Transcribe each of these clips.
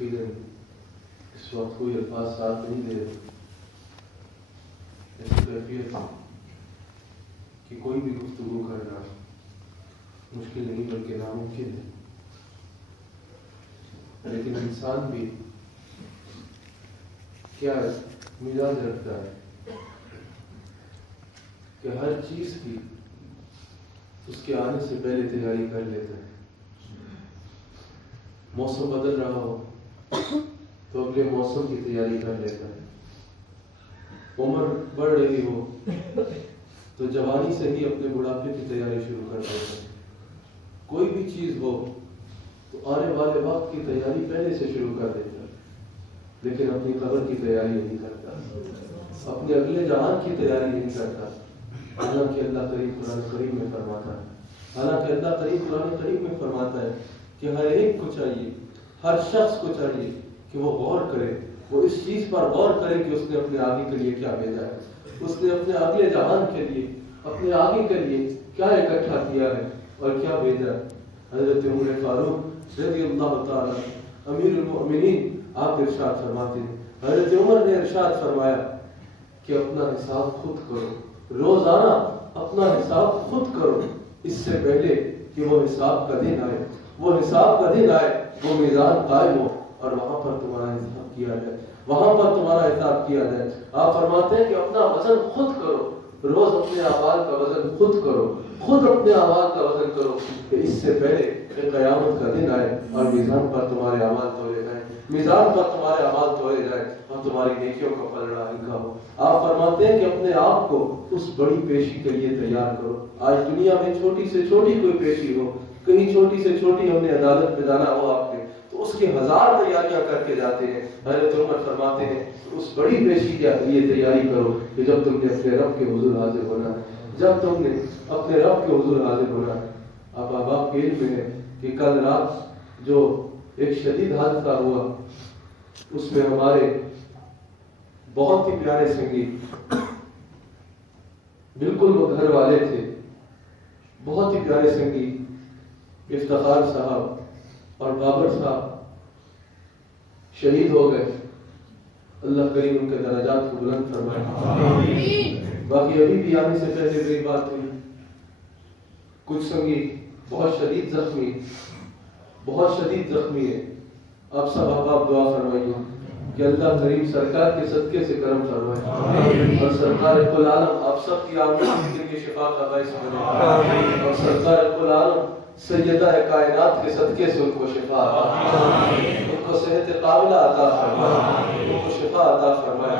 یقیناً اس وقت کوئی الفاظ ساتھ نہیں دے رہے، ایسی کیفیت کہ کوئی بھی گفتگو کرنا مشکل نہیں بلکہ ناممکن ہے۔ لیکن انسان بھی کیا مزاج رکھتا ہے کہ ہر چیز کی اس کے آنے سے پہلے تیاری کر لیتا ہے۔ موسم بدل رہا ہو تو اگلے موسم کی تیاری کر لیتا ہے، عمر بڑھ رہی ہو تو جوانی سے ہی اپنے بڑھاپے کی تیاری شروع کر دیتا ہے۔ کوئی بھی چیز ہو تو آنے والے وقت کی تیاری پہلے سے شروع کر دیتا ہے، لیکن اپنی قبر کی تیاری نہیں کرتا، اپنے اگلے جہان کی تیاری نہیں کرتا۔ حالانکہ اللہ کریم قرآن کریم میں فرماتا ہے، حالانکہ اللہ کریم قرآن کریم میں فرماتا ہے کہ ہر ایک کو چاہیے، ہر شخص کو چاہیے کہ وہ غور کرے، وہ اس چیز پر غور کرے کہ اس نے اپنے آگے کے لیے کیا بھیجا ہے، اس نے اپنے اگلے جہان کے لیے، اپنے آگے کے لیے کیا اکٹھا کیا ہے اور کیا بھیجا ہے۔ حضرت عمر فاروق رضی اللہ تعالیٰ امیر المؤمنین آپ ارشاد فرماتے ہیں، حضرت عمر نے ارشاد فرمایا کہ اپنا حساب خود کرو، روزانہ اپنا حساب خود کرو، اس سے پہلے کہ وہ حساب کا دن آئے، وہ حساب کا دن آئے، وہ میزان قائم ہو اور وہاں پر تمہارا حساب کیا جائے، وہاں پر تمہارا حساب کیا جائے۔ آپ فرماتے ہیں کہ اپنا وزن خود کرو، روز اپنے اعمال کا وزن خود کرو، خود اپنے اعمال کا وزن کرو کہ اس سے پہلے کہ قیامت کا دن آئے اور میزان پر تمہارے اعمال تولے جائیں، میزان پر تمہارے اعمال تولے جائیں اور تمہاری نیکیوں کا پلڑا لکھا ہو۔ آپ فرماتے ہیں کہ اپنے آپ کو اس بڑی پیشی کے لیے تیار کرو۔ آج دنیا میں چھوٹی سے چھوٹی کوئی پیشی ہو، کہیں چھوٹی سے چھوٹی ہم نے عدالت میں جانا ہو آپ نے تو اس کی 1000 تیاریاں کر کے جاتے ہیں۔ حضرت عمر فرماتے ہیں اس بڑی پیشی کے لیے تیاری کرو کہ جب تم نے اپنے رب کے حضور حاضر ہونا ہے، جب تم نے اپنے رب کے حضور حاضر ہونا ہے۔ اب آپ کے علم میں ہے کہ کل رات جو ایک شدید حادثہ ہوا اس میں ہمارے بہت ہی پیارے سنگیت، بالکل وہ گھر والے تھے، بہت ہی پیارے سنگیت افتخار صاحب اور بابر صاحب شہید ہو گئے۔ اللہ کریم ان کے درجات کو بلند فرمائے۔ باقی ابھی بھی آنے سے پہلے میری بات ہوئی، کچھ سنگیت بہت شدید زخمی، بہت شدید زخمی ہے۔ آپ سب احباب دعا فرمائیے کہ اللہ کریم سرکار کے صدقے سے کرم فرمائے اور سرکار کل عالم آپ سب کی آمین کے لیے شفا کا باعث بنے اور سرکار کل عالم سیدہ کائنات کے صدقے سے ان کو شفا عطا فرمائے، ان کو صحت قابلہ عطا فرمائے، ان کو شفا عطا فرمائے۔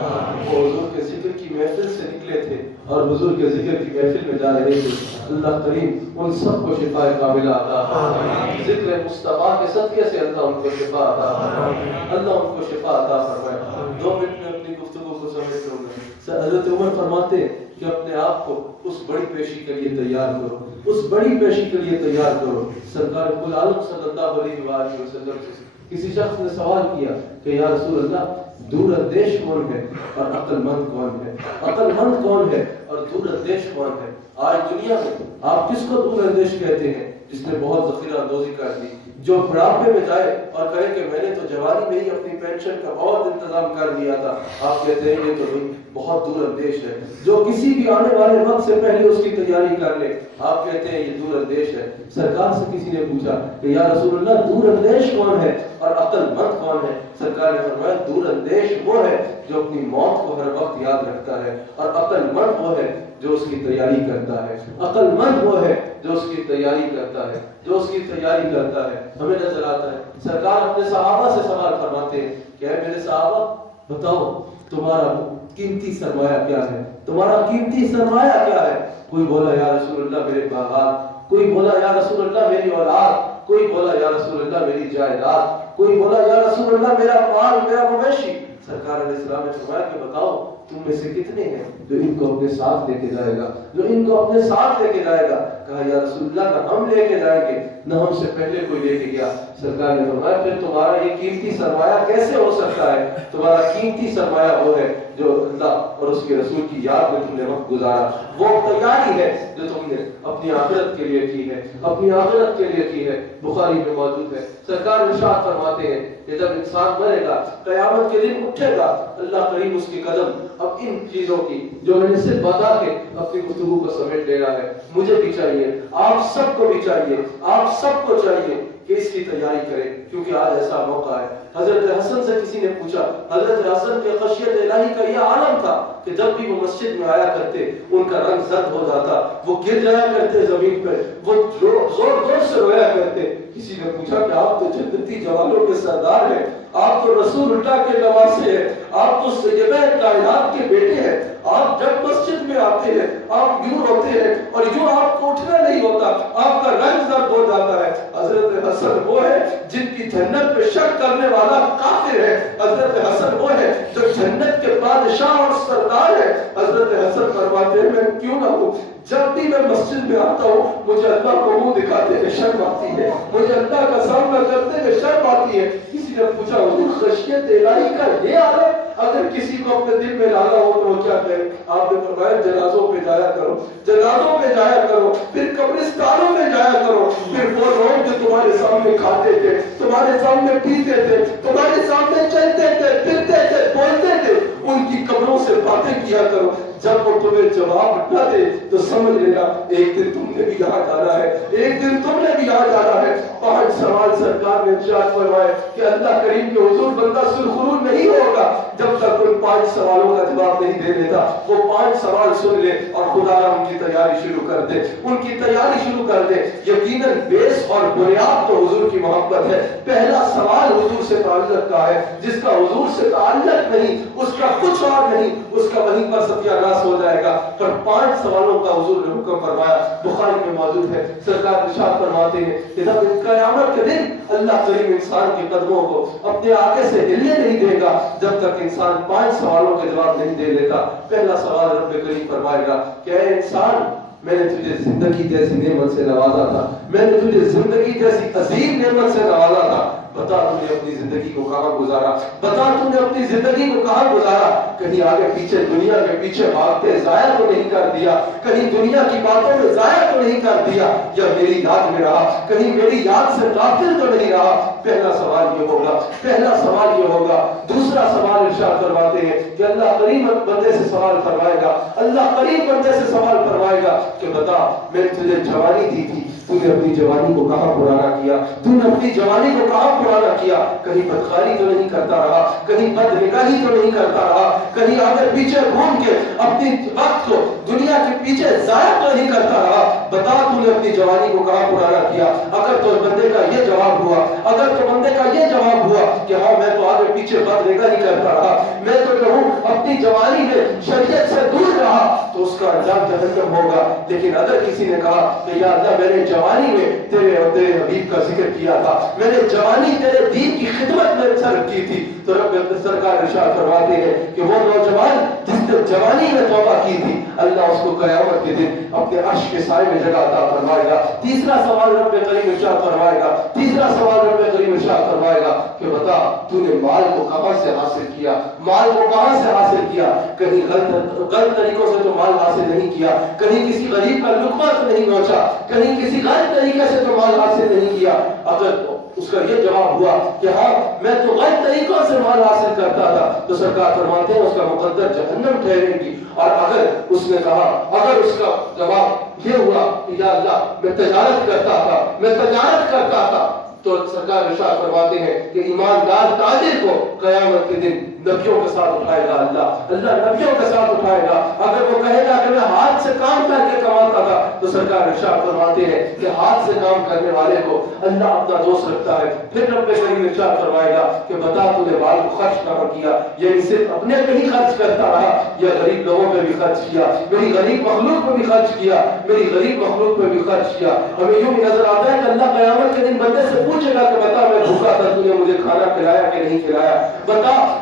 وہ حضور کے ذکر کی محفل سے نکلے تھے اور حضور کے ذکر کی محفل میں جا رہے تھے، اللہ کریم ان سب کو شفا قابلہ عطا فرمائے، ذکر مصطفیٰ کے صدقے سے اللہ ان کو شفا عطا فرمائے، اللہ ان کو شفا عطا فرمائے۔ 2 منٹ میں اپنی گفتگو کو سمیٹ لوں گا۔ حضرت عمر فرماتے ہیں کہ اپنے آپ کو اس بڑی پیشی کے لیے تیار کرو، اس بڑی پیشی کے لیے تیار کرو۔ سرکار کل عالم صلی اللہ علیہ وآلہ وسلم سے کسی شخص نے سوال کیا کہ یا رسول اللہ دور اندیش کون ہے اور عقل مند کون ہے؟ عقل مند کون ہے اور دور اندیش کون ہے؟ آج دنیا میں آپ کس کو دور اندیش کہتے ہیں؟ جس نے بہت ذخیرہ اندوزی کر دی، جو بڑھاپے میں جائے اور کہے کہ میں نے تو جوانی میں ہی اپنی پینشن کا بہت انتظام کر دیا تھا، آپ کہتے ہیں یہ تو بہت دور اندیش ہے۔ جو کسی بھی آنے والے وقت سے پہلے اس کی تیاری کر لے، آپ کہتے ہیں یہ دور اندیش ہے۔ سرکار سے کسی نے پوچھا کہ یا رسول اللہ دور اندیش کون ہے اور عقل مند کون ہے؟ سرکار نے فرمایا دور اندیش وہ ہے جو اپنی موت کو ہر وقت یاد رکھتا ہے اور عقل مند وہ ہے جو اس کی تیاری کرتا ہے، عقل مند وہ ہے جو اس کی تیاری کرتا ہے، جو اس کی تیاری کرتا ہے۔ ہمیں نظر آتا ہے سرکار اپنے صحابہ سے سوال فرماتے ہیں کہ اے میرے صحابہ بتاؤ تمہارا قیمتی سرمایہ کیا ہے، تمہارا قیمتی سرمایہ کیا ہے؟ کوئی بولا یا رسول اللہ میرے باغات، کوئی بولا یا رسول اللہ میری اولاد، کوئی بولا یا رسول اللہ میری جائیداد، کوئی بولا یا رسول اللہ میرا مال، میرا مویشی۔ سرکار علیہ السلام نے فرمایا کہ بتاؤ تم میں سے کتنے ہیں جو ان کو اپنے ساتھ لے کے جائے گا، جو ان کو اپنے ساتھ لے کے جائے گا؟ کہا یا رسول اللہ نہ ہم لے کے جائیں گے نہ ہم سے پہلے کوئی لے کے گیا۔ سرکار نے فرمایا پھر تمہارا یہ قیمتی سرمایہ کیسے ہو سکتا ہے؟ تمہارا قیمتی سرمایہ وہ ہے جو اللہ اور اس کے رسول کی یاد میں تم نے وقت گزارا، وہ تیاری ہے جو تم نے اپنی آخرت کے لیے کی ہے، اپنی آخرت کے لیے کی ہے۔ بخاری میں موجود ہے، سرکار ارشاد فرماتے ہیں کہ جب انسان مرے گا، قیامت کے دن اٹھے گا، اللہ کریم اس کی قدم اب ان چیزوں کی جو میں نے صرف بتا کے اپنی گفتگو کو سمیٹ لے رہا ہے، مجھے بھی چاہیے، آپ سب کو بھی چاہیے، آپ سب کو چاہیے کہ اس کی تیاری کریں، کیونکہ آج ایسا موقع ہے۔ حضرت حسن سے کسی نے پوچھا، حضرت حسن کے خشیت الہی کا یہ عالم تھا کہ جب بھی وہ مسجد میں آیا کرتے ان کا رنگ زرد ہو جاتا، وہ گر جایا کرتے زمین پر، وہ زور زور سے رویا کرتے۔ کسی نے پوچھا کہ آپ تو جنتی جوانوں کے سردار ہیں، آپ تو رسول اللہ کے نواسے ہیں، آپ تو سیدہ کائنات کے بیٹے ہیں، آپ جب مسجد میں آتے ہیں آپ یوں روتے ہیں اور یوں آپ کو اٹھنا نہیں ہوتا، آپ کا رنگ زرد ہو جاتا ہے۔ حضرت حسن وہ ہے جن کی جنت پہ شک کرنے والا کافر ہے، حضرت حسن وہ ہے جو جنت کے بادشاہ اور سردار ہے۔ حضرت حسن فرماتے ہیں میں کیوں نہ ہوں، جب بھی میں مسجد میں آتا ہوں مجھے اللہ کو منہ دکھاتے ہوئے شرم آتی ہے، مجھے اللہ کا سامنا کرتے ہوئے شرم آتی ہے۔ کسی نے پوچھا حضور خشیت الہی کا یہ عالم اگر کسی کو اپنے دل میں لانا ہو تو وہ کیا کرے؟ آپ نے فرمایا جنازوں پہ جایا کرو، جنازوں پہ جایا کرو، پھر قبرستانوں میں جایا کرو، پھر وہ لوگ جو تمہارے سامنے کھاتے تھے، تمہارے سامنے پیتے تھے، تمہارے سامنے چلتے تھے، پھرتے تھے، بولتے تھے، ان کی قبروں سے باتیں کیا کرو۔ جب وہ تمہیں جواب نہ دے تو سمجھ لینا ایک دن تم نے بھی یہاں جانا ہے، ایک دن تم نے بھی یہاں جانا ہے۔ 5 سوال سرکار نے ارشاد فرمائے کہ اللہ کریم کے حضور بندہ سرخرو نہیں ہوگا جب تک ان 5 سوالوں کا جواب نہیں دے دیتا۔ وہ 5 سوال سن لے اور خدا را ان کی تیاری شروع کر دے، ان کی تیاری شروع کر دے۔ یقیناً بیس اور بنیاد تو حضور کی محبت ہے۔ پہلا سوال حضور سے تعلق کا ہے، جس کا حضور سے تعلق نہیں اس کا کچھ اور نہیں، اس کا وہیں پر ستیہ ہو جائے گا۔ پر 5 سوالوں کا حضور نے حکم فرمایا، بخاری میں موجود ہے۔ سرکار ارشاد فرماتے ہیں کہ جب قیامت کے دن اللہ کریم انسان کے قدموں کو اپنے آگے سے ہلنے نہیں دے گا جب تک انسان 5 سوالوں کے جواب نہیں دے لیتا۔ پہلا سوال رب کریم فرمائے گا کہ اے انسان میں نے تجھے زندگی جیسی نعمت سے نوازا تھا، میں نے تجھے زندگی جیسی عظیم نعمت سے نوازا تھا، بتا تم نے اپنی زندگی کو کہاں گزارا، بتا تم نے اپنی زندگی کو کہاں گزارا؟ کہیں آگے پیچھے دنیا کے پیچھے بھاگتے ضائع تو نہیں کر دیا، کہیں دنیا کی باتوں میں ضائع تو نہیں کر دیا، یا میری یاد میں رہا، کہیں میری یاد سے غافل تو نہیں رہا؟ پہلا سوال یہ ہوگا، پہلا سوال یہ ہوگا۔ دوسرا سوال ارشاد فرماتے ہیں کہ اللہ کریم بندے سے سوال فرمائے گا، اللہ کریم بندے سے سوال فرمائے گا کہ بتا میں نے تجھے جوانی دی تھی، تو نے اپنی جوانی کو کہاں پرانا کیا، تو نے اپنی جوانی کو کہاں پرانا کیا؟ کہیں بدکاری تو نہیں کرتا رہا، کہیں بدنگاہی تو نہیں کرتا رہا، کہیں آگے پیچھے گھوم کے اپنی وقت کو دنیا کے پیچھے ضائع تو نہیں کرتا رہا؟ بتا تو نے اپنی جوانی کو کہاں پرانا کیا؟ اگر تو بندے کا یہ جواب ہوا، اگر تو بندے کا یہ جواب ہوا کہ ہاں میں تو آگے پیچھے بدنگاہی کرتا رہا، میں تو کہوں اپنی جوانی میں شریعت سے دور رہا، تو اس کا انجام جہنم ہوگا۔ لیکن اگر کسی نے کہا کہ یا اللہ میں نے جوانی میں تیرے اور تیرے حبیب کا ذکر کیا تھا، میں نے جوانی تیرے دین کی خدمت میں صرف کی تھی، تو رب سرکار ارشاد فرماتے ہیں کہ وہ نوجوان جس نے جوانی میں توبہ کی تھی اللہ اس کو قیامت کے دن اپنے عرش کے سائے میں جگہ عطا فرمائے گا۔ تیسرا سوال رب کریم ارشاد فرمائے گا، تیسرا سوال رب کریم ارشاد فرمائے گا کہ بتا تو نے مال کو کہاں سے حاصل کیا، مال کو کہاں سے حاصل کیا؟ کہیں غلط طریقوں سے تو مال حاصل نہیں کیا، کہیں کسی غریب کا لقمہ تو نہیں نوچا، کہیں کسی غلط طریقے سے تو مال حاصل نہیں کیا۔ اگر اس کا یہ جواب ہوا کہ ہاں میں تو غلط طریقوں سے مال حاصل کرتا تھا، تو سرکار فرماتے ہیں اس کا مقدر جہنم ٹھہرے گی۔ اور اگر اس نے کہا، اگر اس کا جواب یہ ہوا کہ یا اللہ میں تجارت کرتا تھا، میں تجارت کرتا تھا، تو سرکار ارشاد فرماتے ہیں کہ ایماندار تاجر کو قیامت کے دن نبیوں کے ساتھ اٹھائے گا، اللہ نبیوں کے ساتھ اٹھائے گا۔ اگر وہ کہے گا کہ میں ہاتھ سے کام کر کے کماتا تھا، تو سرکار ارشاد فرماتے ہیں کہ ہاتھ سے کام کرنے والے کو اللہ اپنا دوست رکھتا ہے۔ پھر رب کریم ارشاد فرمائے گا کہ بتا تو نے مال کو خرچ کہاں کیا، یعنی صرف اپنے پہ ہی خرچ کرتا رہا یا غریب لوگوں پہ بھی خرچ کیا، میری غریب مخلوق پہ بھی خرچ کیا، میری غریب مخلوق پہ بھی خرچ کیا۔ ہمیں یوں بھی نظر آتا ہے کہ اللہ قیامت کے دن بندے سے پوچھے گا کہ بتا میں بھوکا تھا تو نے مجھے کھانا کھلایا کہ نہیں کھلایا، بتا